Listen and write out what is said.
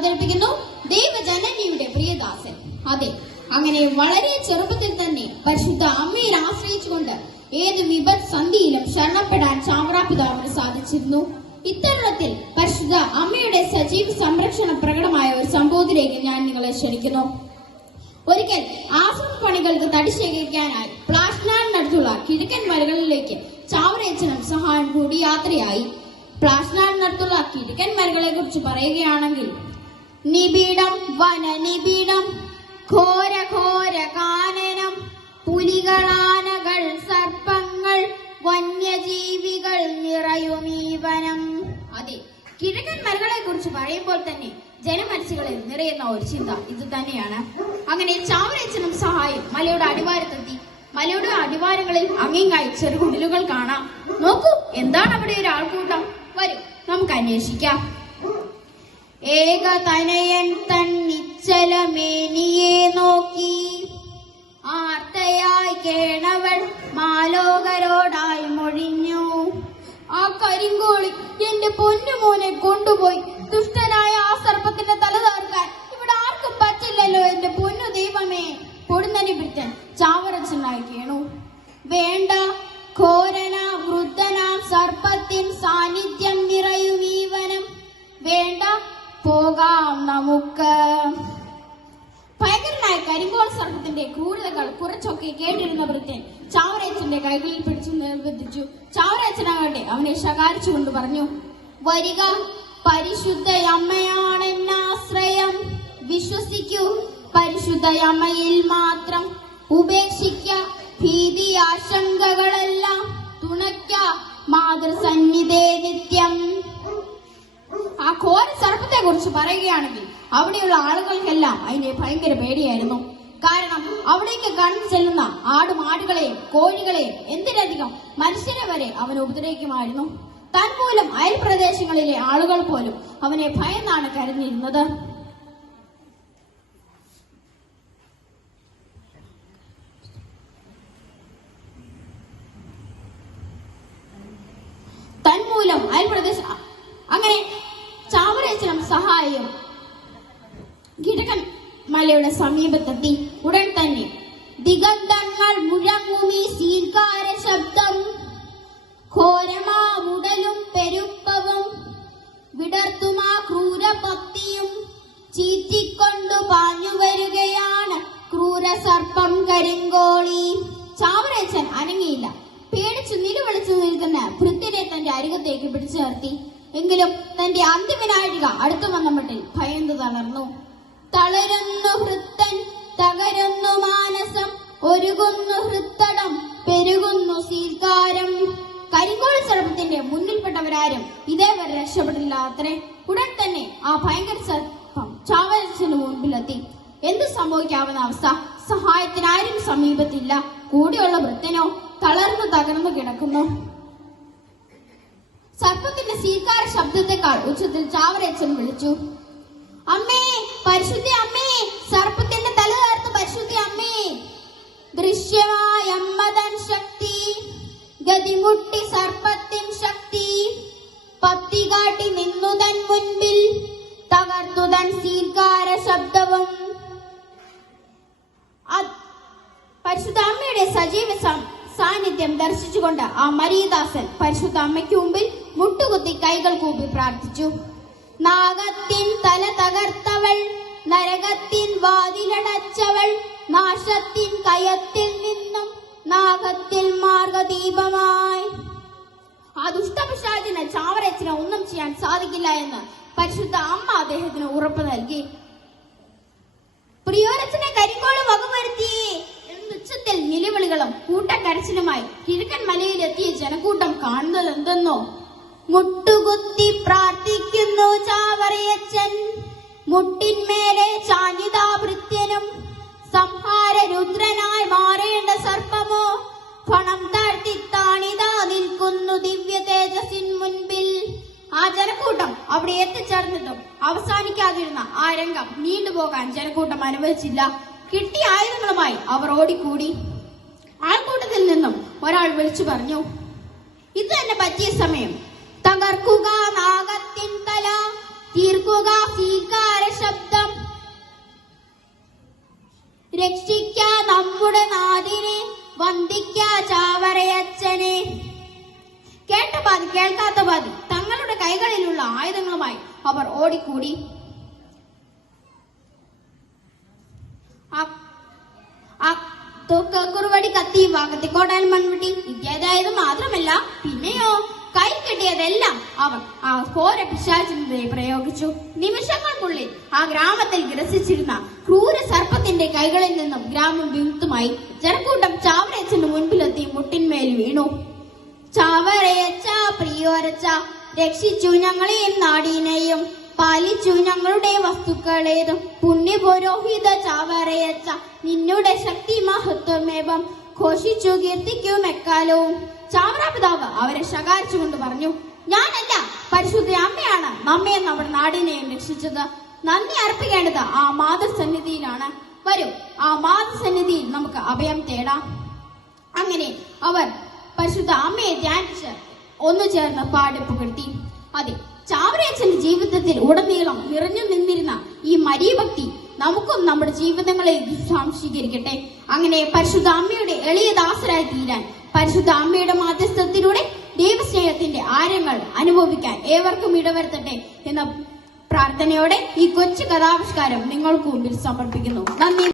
അവതരിപ്പിക്കുന്നു ദൈവജനനിയുടെ പ്രിയദാസൻ. അതെ, അങ്ങനെ വളരെ ചെറുപ്പത്തിൽ തന്നെ പരിശുദ്ധ അമ്മയെ ആശ്രയിച്ചുകൊണ്ട് ഏത് വിപത്ത് സന്ധിയിലും ശരണപ്പെടാൻ ചാവറ പിതാവിന് സാധിച്ചിരുന്നു. ഇത്തരുണത്തിൽ പരിശുദ്ധ അമ്മയുടെ സജീവ സംരക്ഷണം പ്രകടമായ ഒരു സംഭവത്തിലേക്ക് ഞാൻ നിങ്ങളെ ക്ഷണിക്കുന്നു. ഒരിക്കൽ ആശ്രമ പണികൾക്ക് തടി ശേഖരിക്കാനായി പ്ലാഷ്നാടിനടുത്തുള്ള കിഴക്കൻ മലകളിലേക്ക് ചാവറയച്ചനും സഹായം കൂടി യാത്രയായി. പ്ലാഷ്നാടിനടുത്തുള്ള കിഴക്കൻ മലകളെ കുറിച്ച് പറയുകയാണെങ്കിൽ, നിബിഡം വനനിബിഡം, ഘോര ഘോര കാനനം, പുലികളാനകൾ സർപ്പങ്ങൾ വന്യജീവികൾ നിറയുമീ വനം. അതെ, കിഴക്കൻ മലകളെ കുറിച്ച് പറയുമ്പോൾ തന്നെ ജനമനസ്സുകളിൽ നിറയുന്ന ഒരു ചിന്ത ഇത് തന്നെയാണ്. അങ്ങനെ ചാവറയച്ചനും സഹായം മലയുടെ അടിവാരത്തെത്തി. മലയുടെ അടിവാരങ്ങളിൽ അങ്ങിങ്ങായി ചെറുകുടിലുകൾ കാണാം. നോക്കൂ, എന്താണ് അവിടെ ഒരു ആൾക്കൂട്ടം? വരും, നമുക്ക് അന്വേഷിക്കാം. ഏകതനയൻ തൻ നിശ്ചലമേനിയെ നോക്കി ആർത്തയായി കേണവൾ മാലോകരോടായി മൊഴിഞ്ഞു. ആ കരിങ്കോളി എന്റെ പൊന്നുമോനെ കൊണ്ടുപോയി ദുഷ്ടനായ ആ സർപ്പത്തിന്റെ തല താർക്കാൻ ഇവിടെ ആർക്കും പറ്റില്ലല്ലോ എന്റെ പൊന്നു ദൈവമേ. പൊടുന്നനെ പിറ്റൻ ചാവറച്ചനായി കേണു. വേണ്ട, ഘോരന വൃദ്ധനാം സർപ്പത്തിൻ സാന്നിധ്യം നിറയും ഈ വനം. വേണ്ട, പോകാം നമുക്ക്. ഭയങ്കരനായ കരിങ്കോൾ സർപ്പത്തിന്റെ ക്രൂരതകൾ കുറച്ചൊക്കെ കേട്ടിരുന്ന വൃദ്ധൻ ചാവറയച്ചന്റെ കൈകളിൽ പിടിച്ചു നിർബന്ധിച്ചു. ചാവറയച്ചനാകട്ടെ അവനെ ശകാരിച്ചുകൊണ്ട് പറഞ്ഞു, വരിക, പരിശുദ്ധയമ്മയാണെന്നാശ്രയം. വിശ്വസിക്കൂ, പരിശുദ്ധയമ്മയിൽ മാത്രം. ഉപേക്ഷിക്ക ഭീതി ആശങ്കകളെല്ലാം. തുണയ്ക്ക മാതൃസന്നിധേ നിത്യം. ആ ഘോര സർപ്പത്തെ കുറിച്ച് പറയുകയാണെങ്കിൽ അവിടെയുള്ള ആളുകൾക്കെല്ലാം അതിനെ ഭയങ്കര പേടിയായിരുന്നു. കാരണം അവിടേക്ക് കടന്നു ചെല്ലുന്ന ആടുമാടുകളെയും കോഴികളെയും എന്തിനധികം മനുഷ്യരെ വരെ അവൻ ഉപദ്രവിക്കുമായിരുന്നു. തന്മൂലം അയൽ പ്രദേശങ്ങളിലെ ആളുകൾ പോലും അവനെ ഭയന്നാണ് കരുതിയിരുന്നത്. തന്മൂലം അയൽ പ്രദേശ അങ്ങനെ ചാവറയച്ചനും സഹായം കിഴക്കൻ മലയുടെ സമീപത്തെത്തി. ഉടൻ തന്നെ ദിഗന്ധങ്ങൾ മുഴങ്ങുമീ സീൽക്കാര ശബ്ദം. ഘോരമാവുടലും പെരുപ്പവും വിടർത്തുമാ ക്രൂരപത്തിയും ചീറ്റിക്കൊണ്ടു പാഞ്ഞു വരികയാണ് ക്രൂര സർപ്പം കരിങ്കോളി. ചാവറയച്ചൻ അനങ്ങിയില്ല. പേടിച്ചു നിലവിളിച്ചു നിൽക്കുന്ന ഭൃത്യനെ തന്റെ അരികത്തേക്ക് പിടിച്ചു നിർത്തി. എങ്കിലും തന്റെ അന്തിമനാഴിക അടുത്തു വന്ന മട്ടിൽ ഭയന്നു തളർന്നു. തളരുന്നു ഹൃത്തൻ, തകരുന്നു മാനസം, ഒരുകുന്നു ഹൃത്തടം, പെരുകുന്നു സീൽക്കാരം. കരിങ്കോൾ സർപ്പത്തിന്റെ മുന്നിൽപ്പെട്ടവരാരും ഇതേവരെ രക്ഷപ്പെട്ടില്ല അത്രേ. ഉടൻ തന്നെ ആ ഭയങ്കര സർപ്പം ചാവറയച്ചന് മുൻപിലെത്തി. എന്ത് സംഭവിക്കാവുന്ന അവസ്ഥ? സഹായത്തിനാരും സമീപത്തില്ല. കൂടെയുള്ള വൃത്തനോ തളർന്നു തകർന്നു കിടക്കുന്നു. സർപ്പത്തിന്റെ സീൽക്കാര ശബ്ദത്തെക്കാൾ ഉച്ചത്തിൽ ചാവറയച്ചൻ വിളിച്ചു, അമ്മേ, പരിശുദ്ധ അമ്മേ, സർപ്പത്തിന്റെ തല താർത്ത് പരിശുദ്ധ അമ്മേ. ദൃശ്യമായ അമ്മതൻ ശക്തി, ഗതിമുട്ടി സർപ്പത്തിൻ ശക്തി, പത്തി കാട്ടി നിന്നുതൻ മുൻപിൽ, തകർത്തുതൻ സീൽക്കാര ശബ്ദവും. പരിശുദ്ധ അമ്മയുടെ സജീവ സാന്നിധ്യം ദർശിച്ചുകൊണ്ട് ആ മരീദാസൻ പരിശുദ്ധ അമ്മയ്ക്ക് മുമ്പിൽ മുട്ടുകുത്തി കൈകൾ കൂപ്പി പ്രാർത്ഥിച്ചു. നാഗത്തിൻ തല തകർത്തവൾ, നരകത്തിൻ വാതിലടച്ചവൾ, നാശത്തിൻ കയത്തിൽ നിന്നും നാഗത്തിൽ മാർഗദീപമായി. ആ ദുഷ്ടപിശാചിന് ചാവറയച്ചന് ഒന്നും ചെയ്യാൻ സാധിക്കില്ല എന്ന് പരിശുദ്ധ അമ്മ അദ്ദേഹത്തിന് ഉറപ്പ് നൽകി. പ്രിയോരച്ചനെ കരിങ്കോള് വകവരുത്തിയേ എന്നുച്ചത്തിൽ നിലവിളികളും കൂട്ടക്കരച്ചിലുമായി കിഴക്കൻ മലയിലെത്തിയ ജനക്കൂട്ടം കാണുന്നത് എന്തെന്നോ? മുട്ടുകുത്തി പ്രാർത്ഥിക്കുന്നു ചാവറയച്ചൻ. മുട്ടിന്മേലെ ചാഞ്ഞിതാ ഭൃത്യനും. സംഹാര രുദ്രനായി മാറേണ്ട സർപ്പമോ പണം താഴ്ത്തി താണിതാ നിൽക്കുന്നു ദിവ്യ തേജസ്സിൻ മുൻപിൽ. ആ ജനക്കൂട്ടം അവിടെ എത്തിച്ചേർന്നിട്ടും അവസാനിക്കാതിരുന്ന ആ രംഗം നീണ്ടുപോകാൻ ജനക്കൂട്ടം അനുവദിച്ചില്ല. കിട്ടിയ ആയുധങ്ങളുമായി അവർ ഓടിക്കൂടി. ആൾക്കൂട്ടത്തിൽ നിന്നും ഒരാൾ വിളിച്ചു പറഞ്ഞു, ഇത് തന്നെ പറ്റിയ സമയം. തകർക്കുക നാഗത്തിൻ തല, തീർക്കുക സീൽക്കാര രക്ഷിക്ക നമ്മുടെ നാടിനെ, വന്ദിക്ക ചാവറയച്ചനെ. കേട്ട പാതി കേൾക്കാത്ത പാതി തങ്ങളുടെ കൈകളിലുള്ള ആയുധങ്ങളുമായി അവർ ഓടിക്കൂടി. കുറുവടി, കത്തി, കത്തിക്കോടാൻ മൺവെട്ടി ഇത്യാദായത് മാത്രമല്ല, പിന്നെയോ കൈ കെട്ടിയതെല്ലാം അവർ ആ ഘോര പിശാചിനെതിരെ പ്രയോഗിച്ചു. നിമിഷങ്ങൾക്കുള്ളിൽ ആ ഗ്രാമത്തിൽ ഗ്രസിച്ചിരുന്ന ക്രൂര സർപ്പത്തിന്റെ കൈകളിൽ നിന്നും ഗ്രാമം വിമുക്തമായി. ജനക്കൂട്ടം ചാവറയച്ചന്റെ മുൻപിലെത്തി മുട്ടിന്മേൽ വീണു. ചാവറയച്ച, പ്രിയോരച്ച, രക്ഷിച്ചു ഞങ്ങളെയും നാടിനെയും, പാലിച്ചു ഞങ്ങളുടെ വസ്തുക്കളേതും. പുണ്യപുരോഹിത ചാവറയച്ച, നിന്നുടെ ശക്തി മഹത്വമേവം ഘോഷിച്ചു കീർത്തിക്കും എക്കാലവും. ചാവറ പിതാവ് അവരെ ശകാരിച്ചുകൊണ്ട് പറഞ്ഞു, ഞാനല്ല, പരിശുദ്ധ അമ്മയാണ് നമ്മെ നമ്മുടെ നാടിനെയും രക്ഷിച്ചത്. നന്ദി അർപ്പിക്കേണ്ടത് ആ മാതൃസന്നിധിയിലാണ്. വരൂ, ആ മാതൃസന്നിധിയിൽ നമുക്ക് അഭയം തേടാം. അങ്ങനെ അവർ പരിശുദ്ധ അമ്മയെ ധ്യാനിച്ച് ഒന്നു ചേർന്ന് പാടിപ്പുകഴ്ത്തി. അതെ, ചാവറയച്ചന്റെ ജീവിതത്തിൽ ഉടനീളം നിറഞ്ഞു നിന്നിരുന്ന ഈ മരീഭക്തി നമുക്കും നമ്മുടെ ജീവിതങ്ങളെ സ്വാംശീകരിക്കട്ടെ. അങ്ങനെ പരിശുദ്ധ അമ്മയുടെ എളിയ ദാസരായി തീരാൻ, പരിശുദ്ധ അമ്മയുടെ മാധ്യസ്ഥത്തിലൂടെ ദൈവസ്നേഹത്തിന്റെ ആഴങ്ങൾ അനുഭവിക്കാൻ ഏവർക്കും ഇടവരുത്തട്ടെ എന്ന പ്രാർത്ഥനയോടെ ഈ കൊച്ചു കഥാവിഷ്കാരം നിങ്ങൾക്ക് മുമ്പിൽ സമർപ്പിക്കുന്നു. നന്ദി.